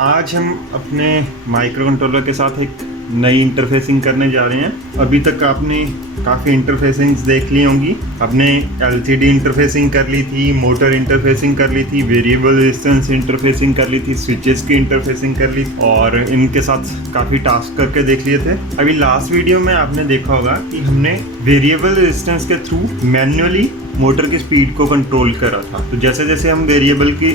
आज हम अपने माइक्रो कंट्रोलर के साथ एक नई इंटरफेसिंग करने जा रहे हैं। अभी तक आपने काफ़ी इंटरफेसिंग्स देख ली होंगी। आपने एलसीडी इंटरफेसिंग कर ली थी, मोटर इंटरफेसिंग कर ली थी, वेरिएबल रेजिस्टेंस इंटरफेसिंग कर ली थी, स्विचेस की इंटरफेसिंग कर ली और इनके साथ काफ़ी टास्क करके देख लिए थे। अभी लास्ट वीडियो में आपने देखा होगा कि हमने वेरिएबल रेजिस्टेंस के थ्रू मैन्युअली मोटर की स्पीड को कंट्रोल करा था। तो जैसे जैसे हम वेरिएबल की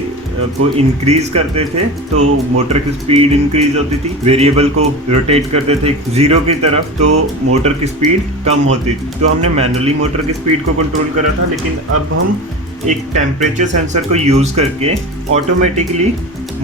को इंक्रीज करते थे तो मोटर की स्पीड इंक्रीज होती थी, वेरिएबल को रोटेट करते थे जीरो की तरफ तो मोटर की स्पीड कम होती थी। तो हमने मैनुअली मोटर की स्पीड को कंट्रोल करा था, लेकिन अब हम एक टेम्परेचर सेंसर को यूज़ करके ऑटोमेटिकली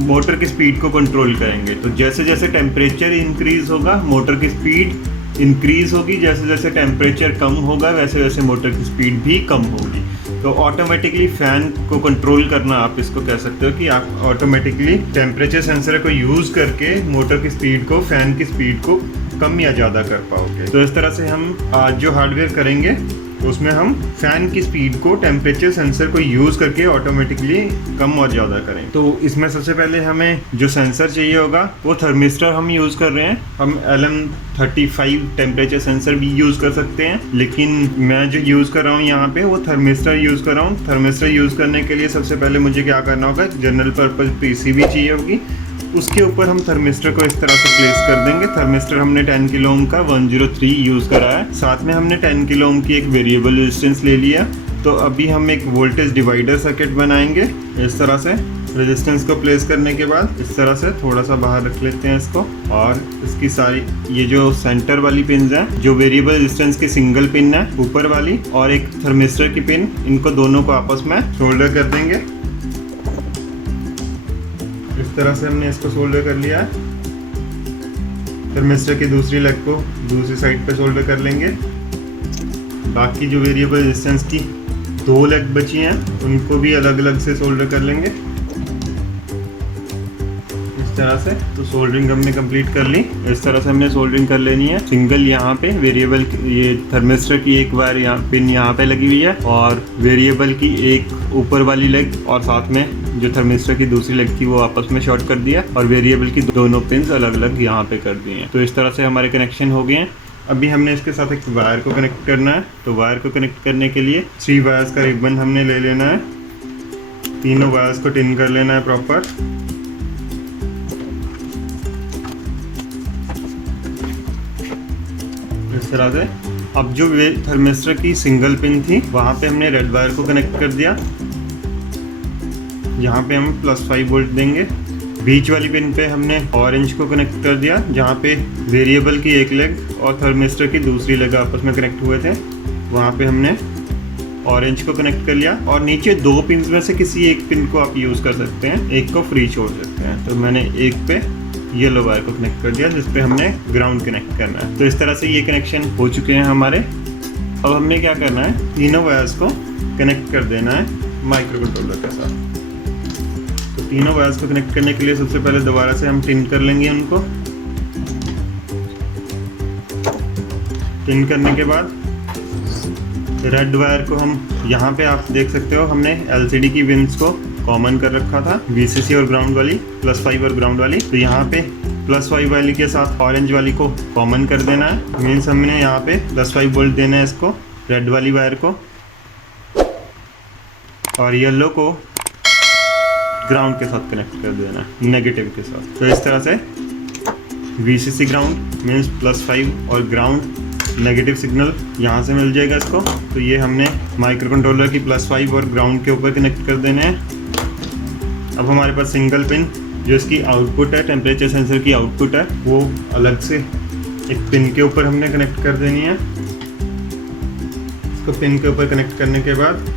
मोटर की स्पीड को कंट्रोल करेंगे। तो जैसे जैसे टेम्परेचर इंक्रीज होगा मोटर की स्पीड इंक्रीज होगी, जैसे जैसे टेम्परेचर कम होगा वैसे वैसे मोटर की स्पीड भी कम होगी। तो ऑटोमेटिकली फ़ैन को कंट्रोल करना आप इसको कह सकते हो कि आप ऑटोमेटिकली टेम्परेचर सेंसर को यूज़ करके मोटर की स्पीड को, फ़ैन की स्पीड को कम या ज़्यादा कर पाओगे। तो इस तरह से हम आज जो हार्डवेयर करेंगे उसमें हम फ़ैन की स्पीड को टेम्परेचर सेंसर को यूज़ करके ऑटोमेटिकली कम और ज़्यादा करें। तो इसमें सबसे पहले हमें जो सेंसर चाहिए होगा वो थर्मिस्टर हम यूज़ कर रहे हैं। हम LM35 टेम्परेचर सेंसर भी यूज़ कर सकते हैं, लेकिन मैं जो यूज़ कर रहा हूँ यहाँ पे वो थर्मिस्टर यूज़ कर रहा हूँ। थर्मिस्टर यूज़ करने के लिए सबसे पहले मुझे क्या करना होगा, जनरल पर्पज़ PCB चाहिए होगी। उसके ऊपर हम थर्मिस्टर को इस तरह से प्लेस कर देंगे। थर्मिस्टर हमने 10 किलो ओम का 103 यूज़ करा है। साथ में हमने 10 किलो ओम की एक वेरिएबल रेजिस्टेंस ले लिया। तो अभी हम एक वोल्टेज डिवाइडर सर्किट बनाएंगे। इस तरह से रेजिस्टेंस को प्लेस करने के बाद इस तरह से थोड़ा सा बाहर रख लेते हैं इसको, और इसकी सारी ये जो सेंटर वाली पिन है, जो वेरिएबल रेजिस्टेंस की सिंगल पिन है ऊपर वाली और एक थर्मिस्टर की पिन, इनको दोनों को आपस में सोल्डर कर देंगे। इस तरह से हमने इसको सोल्डर कर लिया है। थर्मिस्टर की दूसरी लेग को दूसरी साइड पे सोल्डर कर लेंगे। बाकी जो वेरिएबल रेजिस्टेंस की 2 लेग बची हैं उनको भी अलग अलग से सोल्डर कर लेंगे इस तरह से। तो सोल्डरिंग हमने कंप्लीट कर ली। इस तरह से हमने सोल्डरिंग कर लेनी है। सिंगल यहाँ पे वेरिएबल, ये थर्मिस्टर की एक वायर यहाँ पिन यहाँ पे लगी हुई है और वेरिएबल की एक ऊपर वाली लेग और साथ में जो थर्मिस्टर की दूसरी लेग थी वो आपस में शॉर्ट कर दिया और वेरिएबल की दोनों पिन्स अलग अलग यहाँ पे कर दिए हैं। तो इस तरह से हमारे कनेक्शन हो गए हैं। अभी हमने इसके साथ एक वायर को कनेक्ट करना है। तो वायर को कनेक्ट करने के लिए 3 वायर्स का रिबन हमने ले लेना है। तीनों वायर्स को टिन कर लेना है प्रॉपर। इस तरह से अब जो थर्मिस्टर की सिंगल पिन थी वहाँ पे हमने रेड वायर को कनेक्ट कर दिया। यहाँ पे हम +5 वोल्ट देंगे। बीच वाली पिन पे हमने ऑरेंज को कनेक्ट कर दिया, जहाँ पे वेरिएबल की एक लेग और थर्मिस्टर की दूसरी लेग आपस में कनेक्ट हुए थे। वहाँ पे हमने ऑरेंज को कनेक्ट कर लिया और नीचे 2 पिन में से किसी एक पिन को आप यूज़ कर सकते हैं, एक को फ्री छोड़ सकते हैं। तो मैंने एक पे येलो वायर को कनेक्ट कर दिया जिस पे हमने ग्राउंड कनेक्ट करना है। तो इस तरह से ये कनेक्शन हो चुके हैं हमारे। अब हमने क्या करना है, तीनों वायर्स को कनेक्ट कर देना है माइक्रो कंट्रोलर के साथ। तो तीनों वायर्स को कनेक्ट करने के लिए सबसे पहले दोबारा से हम टिन कर लेंगे उनको। टिन करने के बाद रेड वायर को हम यहाँ पे आप देख सकते हो हमने LCD की पिन्स को कॉमन कर रखा था, VCC और ग्राउंड वाली, +5 और ग्राउंड वाली। तो यहाँ पे +5 वाली के साथ ऑरेंज वाली को कॉमन कर देना है। मीन्स हमने यहाँ पे +5 वोल्ट देना है इसको, रेड वाली वायर को, और येलो को ग्राउंड के साथ कनेक्ट कर देना है, नेगेटिव के साथ। तो इस तरह से VCC ग्राउंड मीन्स +5 और ग्राउंड नेगेटिव सिग्नल यहाँ से मिल जाएगा इसको। तो ये हमने माइक्रो कंट्रोलर की +5 और ग्राउंड के ऊपर कनेक्ट कर देने हैं। अब हमारे पास सिंगल पिन जो इसकी आउटपुट है, टेम्परेचर सेंसर की आउटपुट है, वो अलग से एक पिन के ऊपर हमने कनेक्ट कर देनी है। इसको पिन के ऊपर कनेक्ट करने के बाद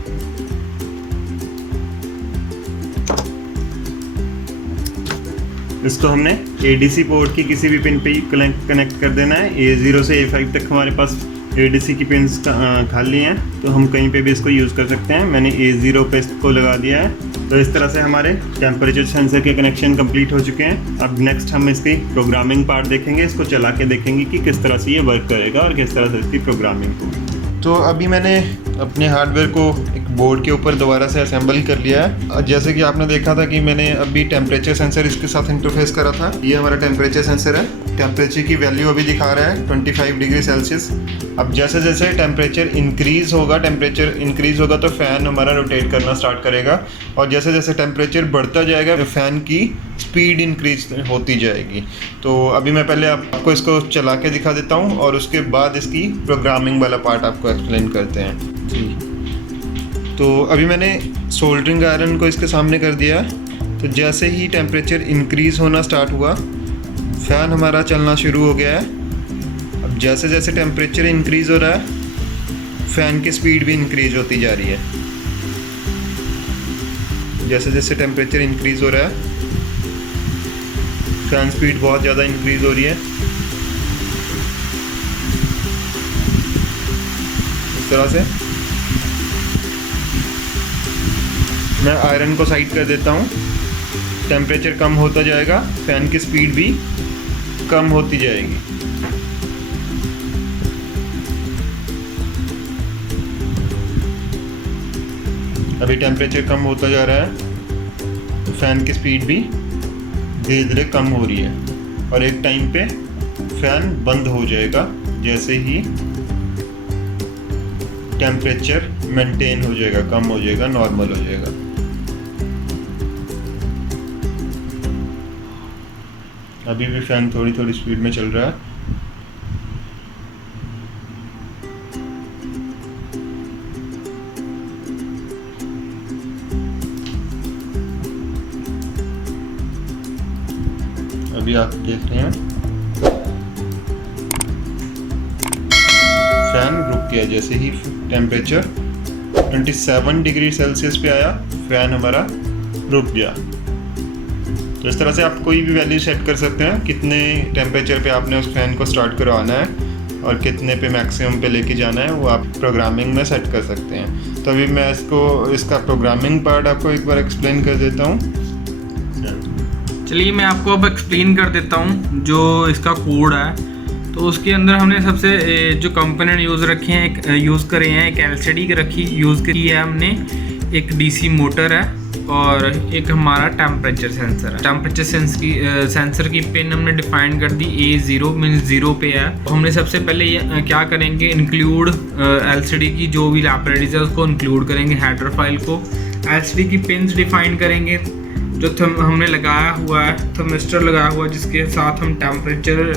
इसको हमने ADC पोर्ट की किसी भी पिन पे कनेक्ट कर देना है। A0 से A5 तक हमारे पास ADC की पिन्स खाली हैं, तो हम कहीं पे भी इसको यूज़ कर सकते हैं। मैंने A0 पे इसको लगा दिया है। तो इस तरह से हमारे टेम्परेचर सेंसर के कनेक्शन कंप्लीट हो चुके हैं। अब नेक्स्ट हम इसकी प्रोग्रामिंग पार्ट देखेंगे, इसको चला के देखेंगे कि किस तरह से ये वर्क करेगा और किस तरह से इसकी प्रोग्रामिंग होगी। तो अभी मैंने अपने हार्डवेयर को एक बोर्ड के ऊपर दोबारा से असेंबल कर लिया है। जैसे कि आपने देखा था कि मैंने अभी टेम्परेचर सेंसर इसके साथ इंटरफेस करा था। ये हमारा टेम्परेचर सेंसर है। टेम्परेचर की वैल्यू अभी दिखा रहा है 25 डिग्री सेल्सियस। अब जैसे जैसे टेम्परेचर इंक्रीज़ होगा तो फ़ैन हमारा रोटेट करना स्टार्ट करेगा, और जैसे जैसे टेम्परेचर बढ़ता जाएगा फ़ैन की स्पीड इंक्रीज होती जाएगी। तो अभी मैं पहले आपको इसको चला के दिखा देता हूँ और उसके बाद इसकी प्रोग्रामिंग वाला पार्ट आपको एक्सप्लेन करते हैं जी। तो अभी मैंने सोल्डरिंग आयरन को इसके सामने कर दिया। तो जैसे ही टेम्परेचर इंक्रीज़ होना स्टार्ट हुआ, फ़ैन हमारा चलना शुरू हो गया है। अब जैसे जैसे टेम्परेचर इंक्रीज़ हो रहा है, फ़ैन की स्पीड भी इंक्रीज़ होती जा रही है। जैसे जैसे टेम्परेचर इंक्रीज़ हो रहा है, फ़ैन स्पीड बहुत ज़्यादा इंक्रीज़ हो रही है। इस तरह से मैं आयरन को साइड कर देता हूँ। टेम्परेचर कम होता जाएगा, फ़ैन की स्पीड भी कम होती जाएगी। अभी टेम्परेचर कम होता जा रहा है, तो फ़ैन की स्पीड भी धीरे धीरे कम हो रही है, और एक टाइम पे फ़ैन बंद हो जाएगा जैसे ही टेम्परेचर मेंटेन हो जाएगा, कम हो जाएगा, नॉर्मल हो जाएगा। अभी भी फ़ैन थोड़ी थोड़ी स्पीड में चल रहा है। अभी आप देख रहे हैं फैन रुक गया। जैसे ही टेम्परेचर 27 डिग्री सेल्सियस पे आया, फैन हमारा रुक गया। तो इस तरह से आप कोई भी वैल्यू सेट कर सकते हैं, कितने टेम्परेचर पे आपने उस फैन को स्टार्ट करवाना है और कितने पे मैक्सिमम पे लेके जाना है, वो आप प्रोग्रामिंग में सेट कर सकते हैं। तो अभी मैं इसका प्रोग्रामिंग पार्ट आपको एक बार एक्सप्लेन कर देता हूँ। चलिए मैं आपको अब एक्सप्लेन कर देता हूँ जो इसका कोड है। तो उसके अंदर हमने सबसे जो कंपोनेंट यूज़ रखे हैं, यूज़ करे हैं, एक एलसीडी यूज़ करी है हमने, एक डीसी मोटर है और एक हमारा टेम्परेचर सेंसर है। टेम्परेचर सेंसर की पिन हमने डिफाइन कर दी, A0 मीन्स 0 पे है। तो हमने सबसे पहले ये क्या करेंगे, इंक्लूड एलसीडी की जो भी लाइब्रेरीज है उसको इंक्लूड करेंगे, हेडर फाइल को। एलसीडी की पिन्स डिफाइन करेंगे, जो हमने लगाया हुआ है, थर्मिस्टर लगाया हुआ है जिसके साथ हम टेम्परेचर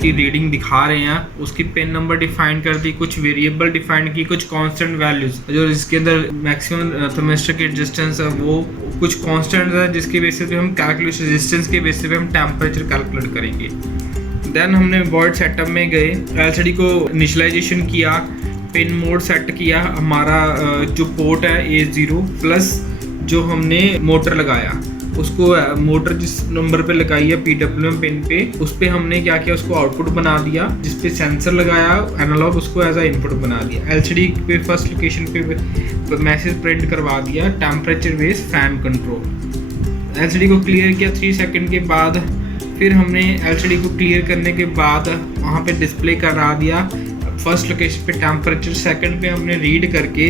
की रीडिंग दिखा रहे हैं, उसकी पिन नंबर डिफाइन कर दी। कुछ वेरिएबल डिफाइन की, कुछ कांस्टेंट वैल्यूज, जो इसके अंदर मैक्सिमम थर्मिस्टर की रेजिस्टेंस है वो कुछ कांस्टेंट है जिसके बेसिस पे हम कैलकुलेशन, रेजिस्टेंस के बेसिस पे हम टेम्परेचर कैलकुलेट करेंगे। देन हमने वॉइड सेटअप में गए, एलसीडी को इनिशियलाइजेशन किया, पिन मोड सेट किया। हमारा जो पोर्ट है A0 प्लस जो हमने मोटर लगाया, उसको मोटर जिस नंबर पे लगाई है PWM पिन पे, उस पे हमने क्या किया, उसको आउटपुट बना दिया। जिस पे सेंसर लगाया एनालॉग, उसको एज अ इनपुट बना दिया। एलसीडी पे फर्स्ट लोकेशन पे मैसेज प्रिंट करवा दिया, temperature based fan control. LCD को क्लियर किया 3 सेकंड के बाद। फिर हमने एलसीडी को क्लियर करने के बाद वहाँ पे डिस्प्ले करा दिया फर्स्ट लोकेशन पे टेम्परेचर, सेकंड पे हमने रीड करके,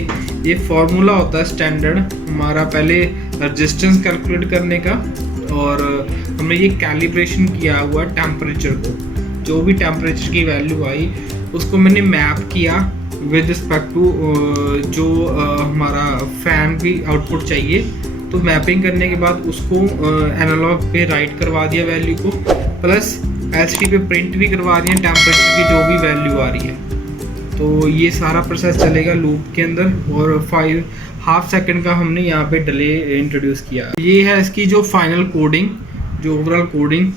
ये फार्मूला होता है स्टैंडर्ड हमारा पहले रेजिस्टेंस कैलकुलेट करने का, और हमने ये कैलिब्रेशन किया हुआ टेम्परेचर को। जो भी टेम्परेचर की वैल्यू आई उसको मैंने मैप किया विद रिस्पेक्ट टू जो हमारा फैन की आउटपुट चाहिए। तो मैपिंग करने के बाद उसको एनालॉग पे राइट करवा दिया वैल्यू को, प्लस एलसीडी पे प्रिंट भी करवा दिया टेम्परेचर की जो भी वैल्यू आ रही है। तो ये सारा प्रोसेस चलेगा लूप के अंदर, और 5.5 सेकंड का हमने यहाँ पे डिले इंट्रोड्यूस किया। ये है इसकी जो फाइनल कोडिंग, जो ओवरऑल कोडिंग।